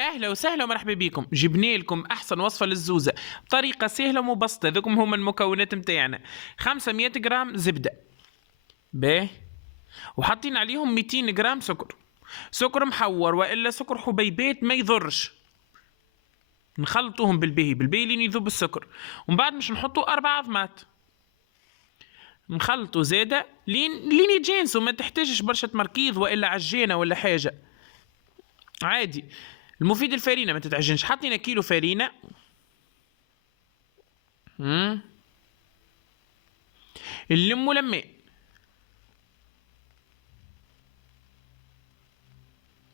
اهلا وسهلا ومرحبا بكم. جبنا لكم احسن وصفه للزوزه بطريقه سهله ومبسطه. ذوكم هما المكونات متاعنا: 500 جرام زبده باهي، وحاطين عليهم 200 جرام سكر، سكر محور والا سكر حبيبات ما يضرش. نخلطوهم بالباهي لين يذوب السكر، ومن بعد مش نحطوا 4 عظمات، نخلطوا زاده لين يتجانسوا، ما تحتاجش برشا تمركيز والا عجينه ولا حاجه، عادي. المفيد الفارينه ما تتعجنش. حطينا كيلو فارينه، نلمو لمين،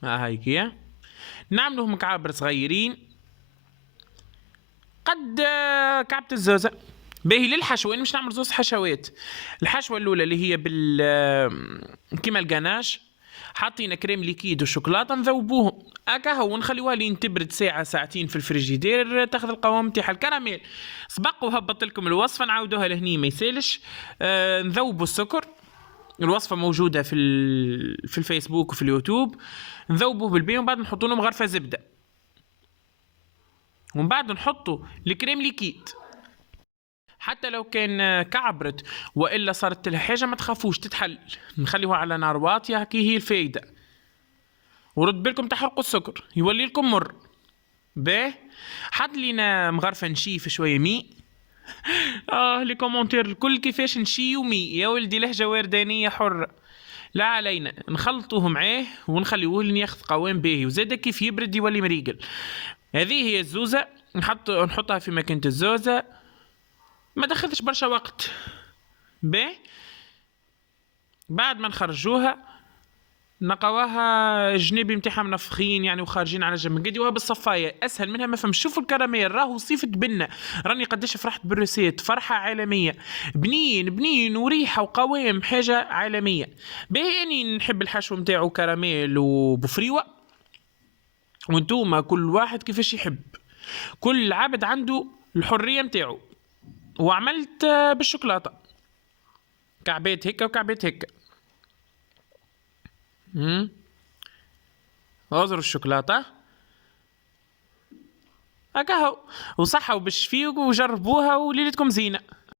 هيك نعملوه مكعبر صغيرين قد كعبة الزوزة. باهي للحشو، انا مش نعمل زوز حشوات. الحشوه الاولى اللي هي بال كيما الجناش، حاطين كريم ليكيد وشوكولاته نذوبوهم هو ونخليوها لين تبرد ساعه ساعتين في الفريجيدير، تاخذ القوام تاعها الكراميل. سبق وهبط لكم الوصفه، نعاودوها لهني ما يسالش. نذوبوا السكر، الوصفه موجوده في الفيسبوك وفي اليوتيوب. نذوبوه بالبي ومن بعد نحطوا لهم غرفه زبده، ومن بعد نحطوا الكريم ليكيد. حتى لو كان كعبرت والا صارت لها حاجه ما تخافوش تتحل، نخليوها على نار واطيه، هكي هي الفايده. ورد بالكم تحرقوا السكر يولي لكم مر. باه حط لينا مغرفه نشيف شويه مي. لي كومونتير الكل كيفاش نشي ومي، يا ولدي لهجه وردانيه حره. لا علينا، نخلطوه معاه ونخليوه لين ياخذ قوام باهي، وزاد كيف يبرد يولي مريقل. هذه هي الزوزه. نحطها في ماكينه الزوزه، ما دخلتش برشا وقت. باهي بعد ما نخرجوها نقواها الجنابي متاعها منفخين يعني وخارجين على جنب، نقديوها بالصفايه اسهل منها ما فهمش. شوفوا الكراميل راهو صيفة بنة، راني قداش فرحت بالروسيت، فرحه عالميه. بنين وريحه وقوام حاجه عالميه. باهي اني نحب الحشو متاعو كراميل وبفريوه، وانتوما كل واحد كيفاش يحب، كل عبد عنده الحريه متاعو. وعملت بالشوكولاته كعبات هكا وكعبات هكا. اعذروا الشوكولاتة هكا هو، وصحة وبالشفي، وجربوها وليلتكم زينة.